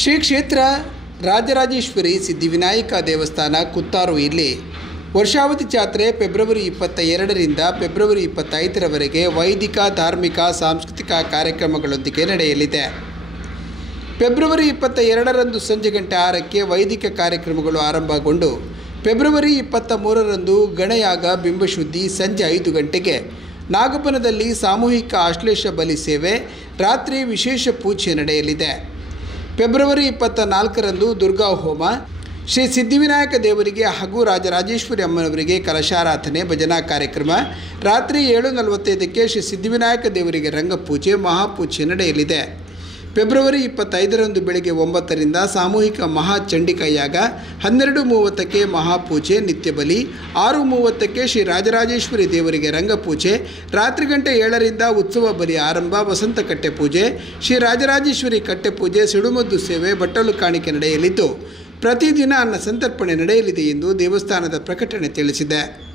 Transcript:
ಶ್ರೀ ಕ್ಷೇತ್ರ ರಾಜರಾಜೇಶ್ವರಿ ಸಿದ್ಧಿವಿನಾಯಕ ದೇವಸ್ಥಾನ, ಕುತ್ತಾರು ಇಲ್ಲಿ. ವರ್ಷಾವತಿ ಜಾತ್ರೆ ಫೆಬ್ರವರಿ ಇಪ್ಪತ್ತ ಎರಡರಿಂದ ಫೆಬ್ರವರಿ ಇಪ್ಪತ್ತೈದರವರೆಗೆ ವೈದಿಕ, ಧಾರ್ಮಿಕ, ಸಾಂಸ್ಕೃತಿಕ ಕಾರ್ಯಕ್ರಮಗಳೊಂದಿಗೆ ನಡೆಯಲಿದೆ. ಫೆಬ್ರವರಿ ಇಪ್ಪತ್ತ ಎರಡರಂದು ಸಂಜೆ ಗಂಟೆ ಆರಕ್ಕೆ ವೈದಿಕ ಕಾರ್ಯಕ್ರಮಗಳು ಆರಂಭಗೊಂಡು, ಫೆಬ್ರವರಿ ಇಪ್ಪತ್ತ ಮೂರರಂದು ಗಣಯಾಗ ಬಿಂಬಶುದ್ಧಿ ಸಂಜೆ ಐದು ಗಂಟೆಗೆ. ನಾಗಪನದಲ್ಲಿ ಸಾಮೂಹಿಕ ಆಶ್ಲೇಷ ಬಲಿ ಸೇವೆ, ರಾತ್ರಿ ವಿಶೇಷ ಪೂಜೆ ನಡೆಯಲಿದೆ. ಫೆಬ್ರವರಿ ಇಪ್ಪತ್ತ ನಾಲ್ಕರಂದು ದುರ್ಗಾ ಹೋಮ. ಶ್ರೀ ಸಿದ್ಧಿವಿನಾಯಕ ದೇವರಿಗೆ ಹಾಗೂ ರಾಜರಾಜೇಶ್ವರಿ ಅಮ್ಮನವರಿಗೆ ಕಲಶಾರಾಧನೆ, ಭಜನಾ ಕಾರ್ಯಕ್ರಮ. ರಾತ್ರಿ ಏಳು ನಲವತ್ತೈದಕ್ಕೆ ಶ್ರೀ ಸಿದ್ಧಿವಿನಾಯಕ ದೇವರಿಗೆ ರಂಗಪೂಜೆ, ಮಹಾಪೂಜೆ ನಡೆಯಲಿದೆ. ಫೆಬ್ರವರಿ ಇಪ್ಪತ್ತೈದರಂದು ಬೆಳಗ್ಗೆ ಒಂಬತ್ತರಿಂದ ಸಾಮೂಹಿಕ ಮಹಾ ಯಾಗ ಹನ್ನೆರಡು ಮೂವತ್ತಕ್ಕೆ ಮಹಾಪೂಜೆ ನಿತ್ಯಬಲಿ ಆರು ಮೂವತ್ತಕ್ಕೆ ಶ್ರೀ ರಾಜರಾಜೇಶ್ವರಿ ದೇವರಿಗೆ ರಂಗಪೂಜೆ ರಾತ್ರಿ ಗಂಟೆ ಏಳರಿಂದ ಉತ್ಸವ ಬಲಿ ಆರಂಭ, ವಸಂತ ಕಟ್ಟೆ ಪೂಜೆ, ಶ್ರೀ ರಾಜರಾಜೇಶ್ವರಿ ಕಟ್ಟೆ ಪೂಜೆ, ಸಿಡುಮದ್ದು ಸೇವೆ, ಬಟ್ಟಲು ಕಾಣಿಕೆ ನಡೆಯಲಿದ್ದು, ಪ್ರತಿದಿನ ಅನ್ನ ಸಂತರ್ಪಣೆ ನಡೆಯಲಿದೆ ಎಂದು ದೇವಸ್ಥಾನದ ಪ್ರಕಟಣೆ ತಿಳಿಸಿದೆ.